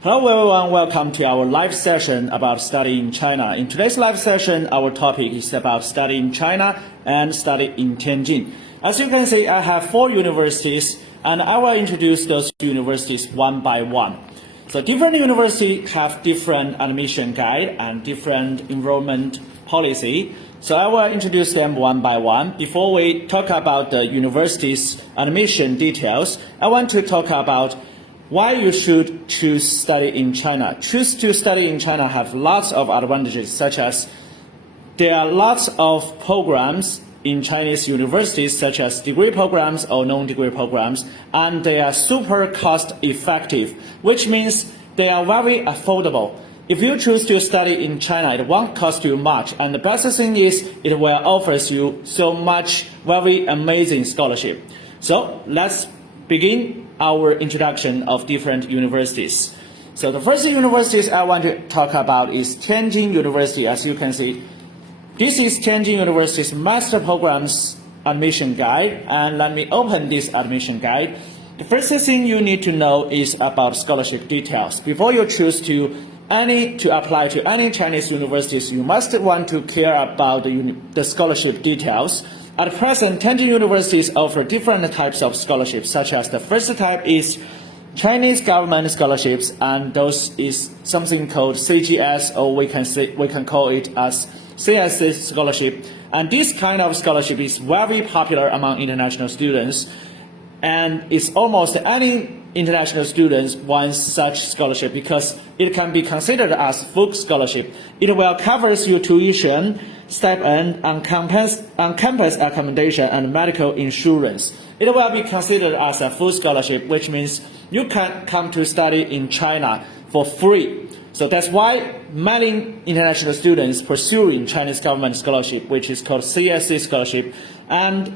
Hello everyone, welcome to our live session about studying China. In today's live session, our topic is about studying China and study in Tianjin. As you can see, I have 4 universities and I will introduce those universities one by one. So different universities have different admission guide and different enrollment policy. So I will introduce them one by one. Before we talk about the university's admission details, I want to talk about why you should choose study in China. Choose to study in China have lots of advantages, such as there are lots of programs in Chinese universities, such as degree programs or non-degree programs, and they are super cost effective, which means they are very affordable. If you choose to study in China, it won't cost you much, and the best thing is it will offer you so much very amazing scholarship. So let's begin our introduction of different universities. So the first universities I want to talk about is Tianjin University. As you can see, this is Tianjin University's master programs admission guide, and let me open this admission guide. The first thing you need to know is about scholarship details. Before you choose to apply to any Chinese universities, you must want to care about the scholarship details. At present, Tianjin universities offer different types of scholarships, such as the first type is Chinese government scholarships, and those is something called CGS, or we can call it as CSC scholarship. And this kind of scholarship is very popular among international students, and it's almost any international students wants such scholarship because it can be considered as full scholarship. It will cover your tuition, stipend, on-campus accommodation, and medical insurance. It will be considered as a full scholarship, which means you can come to study in China for free. So that's why many international students pursuing Chinese government scholarship, which is called CSC scholarship. And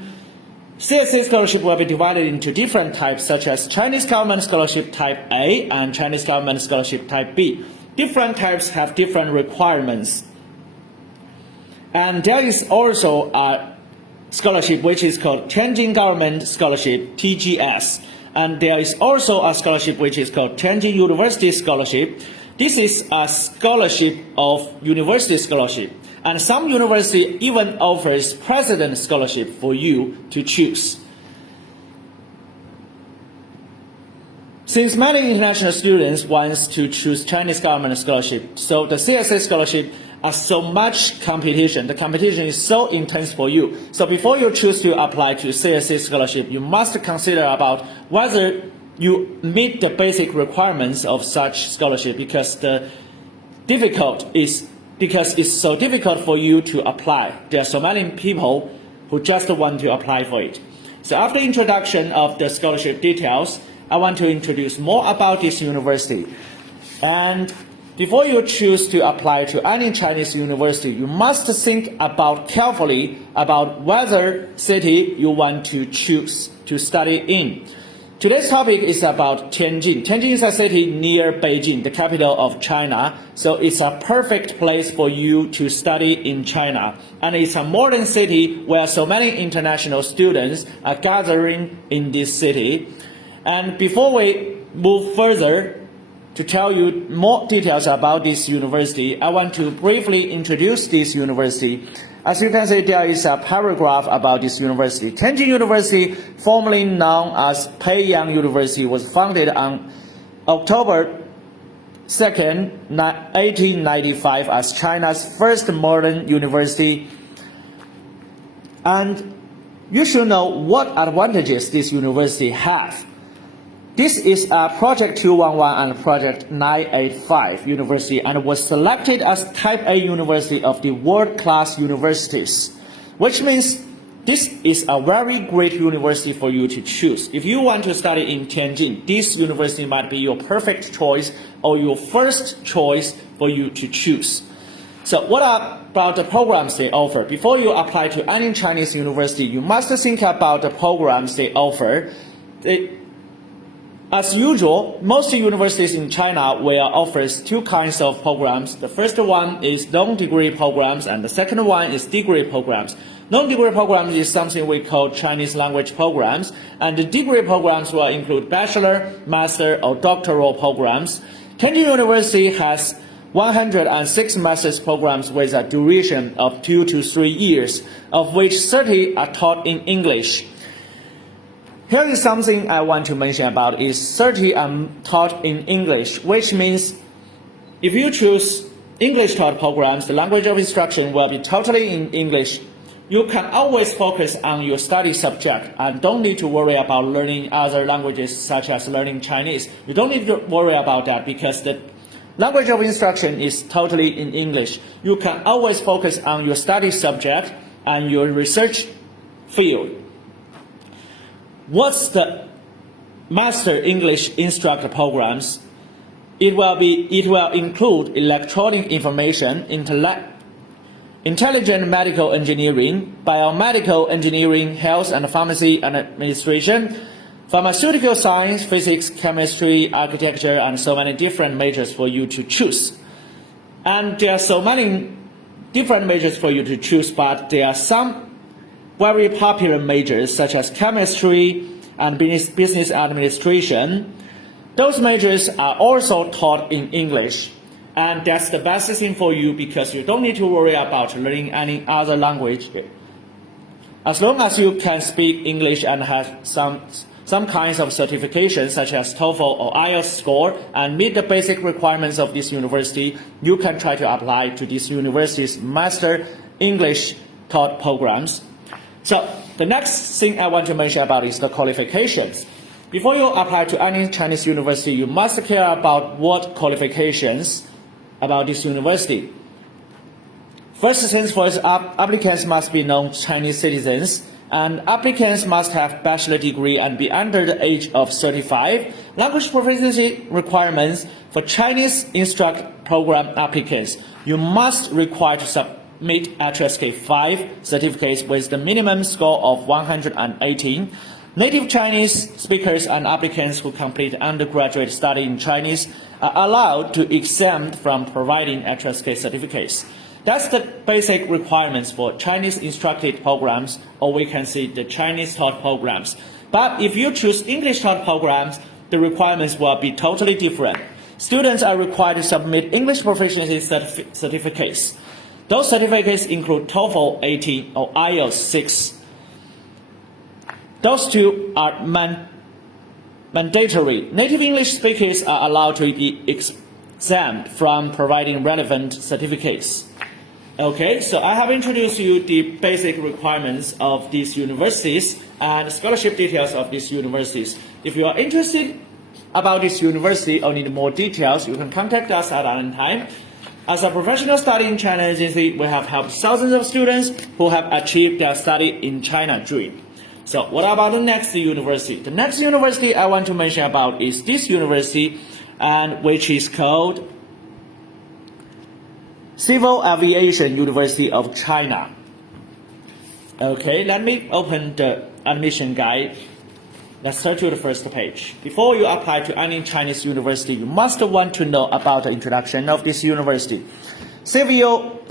CSC scholarship will be divided into different types, such as Chinese government scholarship type A and Chinese government scholarship type B. Different types have different requirements. And there is also a scholarship which is called Tianjin Government Scholarship, TGS. And there is also a scholarship which is called Tianjin University Scholarship. This is a scholarship of university scholarship. And some university even offers president scholarship for you to choose. Since many international students want to choose Chinese government scholarship, so the CSA scholarship has so much competition. The competition is so intense for you. So before you choose to apply to CSA scholarship, you must consider about whether you meet the basic requirements of such scholarship, because it's so difficult for you to apply. There are so many people who just want to apply for it. So after introduction of the scholarship details, I want to introduce more about this university. And before you choose to apply to any Chinese university, you must think carefully about whether city you want to choose to study in. Today's topic is about Tianjin. Tianjin is a city near Beijing, the capital of China. So it's a perfect place for you to study in China. And it's a modern city where so many international students are gathering in this city. And before we move further to tell you more details about this university, I want to briefly introduce this university. As you can see, there is a paragraph about this university. Tianjin University, formerly known as Peiyang University, was founded on October 2nd, 1895 as China's first modern university. And you should know what advantages this university has. This is a Project 211 and Project 985 university, and was selected as Type A university of the world-class universities, which means this is a very great university for you to choose. If you want to study in Tianjin, this university might be your perfect choice or your first choice for you to choose. So what about the programs they offer? Before you apply to any Chinese university, you must think about the programs they offer. As usual, most universities in China will offer 2 kinds of programs. The first one is non-degree programs, and the second one is degree programs. Non-degree programs is something we call Chinese language programs, and the degree programs will include bachelor, master, or doctoral programs. Tianjin University has 106 master's programs with a duration of 2 to 3 years, of which 30 are taught in English. Here is something I want to mention about is 30 are taught in English, which means if you choose English taught programs, the language of instruction will be totally in English. You can always focus on your study subject and don't need to worry about learning other languages such as learning Chinese. You don't need to worry about that because the language of instruction is totally in English. You can always focus on your study subject and your research field. What's the Master English Instructor programs? It will include electronic information, intelligent medical engineering, biomedical engineering, health and pharmacy and administration, pharmaceutical science, physics, chemistry, architecture, and so many different majors for you to choose. And there are so many different majors for you to choose, but there are some very popular majors such as chemistry and business administration. Those majors are also taught in English. And that's the best thing for you because you don't need to worry about learning any other language. As long as you can speak English and have some kinds of certifications such as TOEFL or IELTS score and meet the basic requirements of this university, you can try to apply to this university's Master English taught programs. So the next thing I want to mention about is the qualifications. Before you apply to any Chinese university, you must care about what qualifications about this university. First things first, applicants must be non-Chinese citizens, and applicants must have bachelor degree and be under the age of 35. Language proficiency requirements for Chinese instruct program applicants. You must require to submit HSK 5 certificates with the minimum score of 118. Native Chinese speakers and applicants who complete undergraduate study in Chinese are allowed to exempt from providing HSK certificates. That's the basic requirements for Chinese instructed programs, or we can say the Chinese taught programs. But if you choose English taught programs, the requirements will be totally different. Students are required to submit English proficiency certificates. Those certificates include TOEFL 18 or IELTS 6. Those two are mandatory. Native English speakers are allowed to be exempt from providing relevant certificates. Okay, so I have introduced you the basic requirements of these universities and scholarship details of these universities. If you are interested about this university or need more details, you can contact us at any time. As a professional study in China agency, we have helped thousands of students who have achieved their study in China dream. So what about the next university? The next university I want to mention about is this university, and which is called Civil Aviation University of China. Okay, let me open the admission guide. Let's turn to the first page. Before you apply to any Chinese university, you must want to know about the introduction of this university. Civil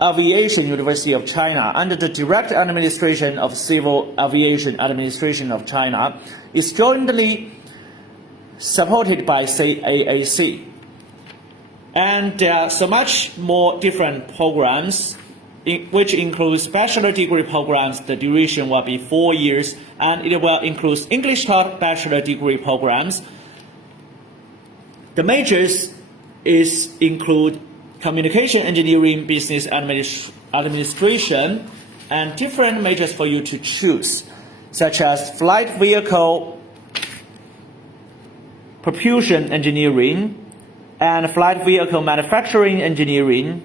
Aviation University of China, under the direct administration of Civil Aviation Administration of China, is jointly supported by CAAC. And there are so much more different programs, which includes bachelor degree programs. The duration will be 4 years, and it will include English taught bachelor degree programs. The majors include communication engineering, business administration, and different majors for you to choose, such as flight vehicle propulsion engineering and flight vehicle manufacturing engineering,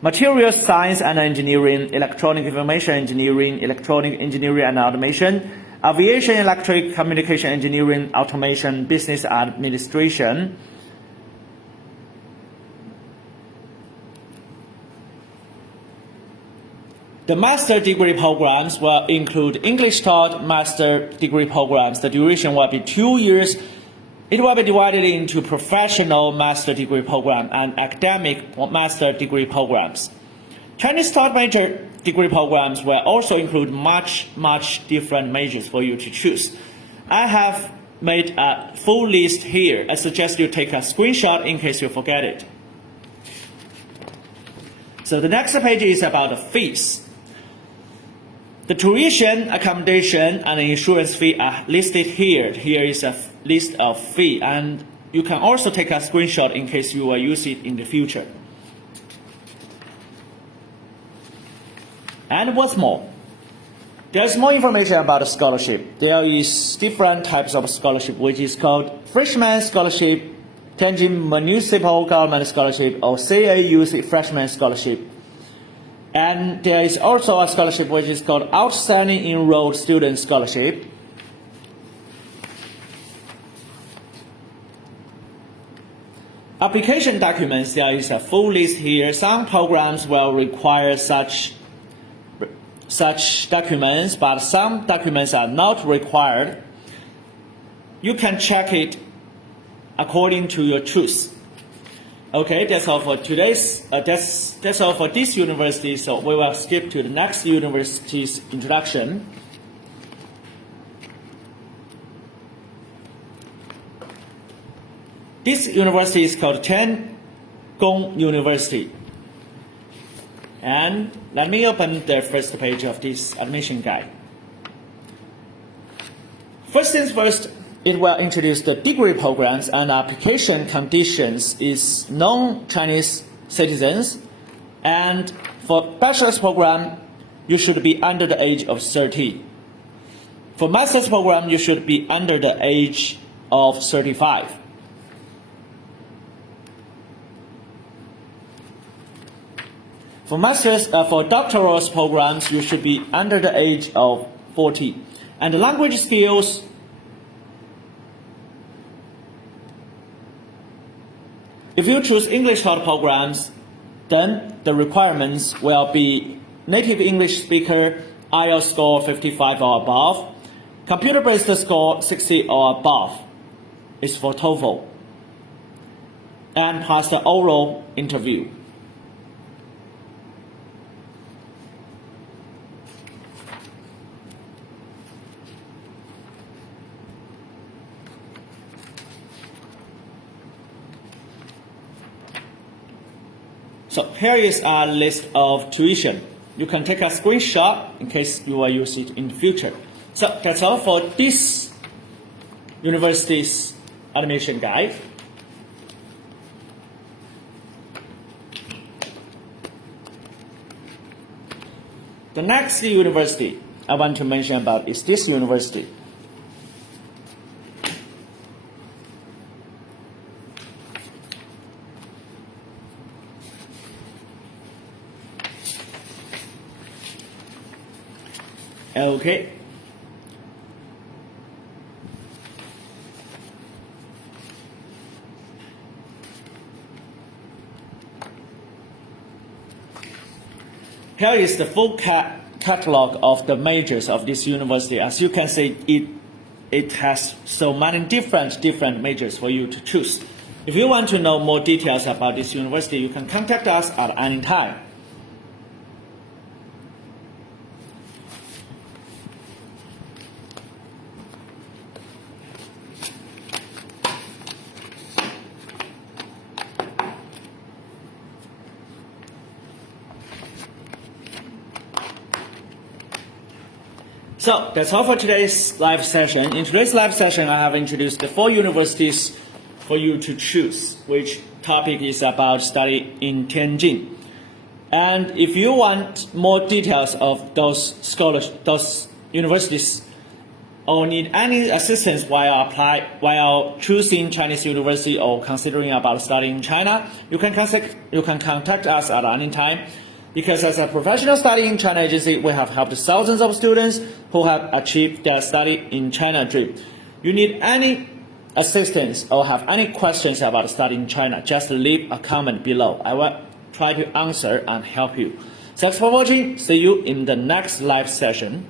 materials science and engineering, electronic information engineering, electronic engineering and automation, aviation electric communication engineering, automation, business administration. The master degree programs will include English taught master degree programs. The duration will be 2 years. It will be divided into professional master degree program and academic master degree programs. Chinese taught major degree programs will also include much different majors for you to choose. I have made a full list here. I suggest you take a screenshot in case you forget it. So the next page is about the fees. The tuition, accommodation, and the insurance fee are listed here. Here is a list of fee, and you can also take a screenshot in case you will use it in the future. And what's more, there's more information about the scholarship. There is different types of scholarship, which is called Freshman Scholarship, Tianjin Municipal Government Scholarship, or CAUC Freshman Scholarship. And there is also a scholarship which is called Outstanding Enrolled Student Scholarship. Application documents, there is a full list here. Some programs will require such documents, but some documents are not required. You can check it according to your choice. Okay, that's all for today's. That's all for this university. So we will skip to the next university's introduction. This university is called Tianjin University. And let me open the first page of this admission guide. First things first, it will introduce the degree programs and application conditions is non-Chinese citizens. And for bachelor's program, you should be under the age of 30. For master's program, you should be under the age of 35. For doctoral programs, you should be under the age of 40. And the language skills, if you choose English hot programs, then the requirements will be native English speaker, IELTS score 55 or above, computer-based score 60 or above is for TOEFL, and pass the oral interview. So here is a list of tuition. You can take a screenshot in case you will use it in the future. So that's all for this university's admission guide. The next university I want to mention about is this university. Okay. Here is the full catalog of the majors of this university. As you can see, it has so many different majors for you to choose. If you want to know more details about this university, you can contact us at any time. So that's all for today's live session. In today's live session, I have introduced the 4 universities for you to choose, which topic is about study in Tianjin. And if you want more details of those universities, or need any assistance while choosing Chinese university or considering about studying in China, you can contact us at any time. Because as a professional study in China agency, we have helped thousands of students who have achieved their study in China dream. You need any assistance or have any questions about studying in China, just leave a comment below. I will try to answer and help you. Thanks for watching. See you in the next live session.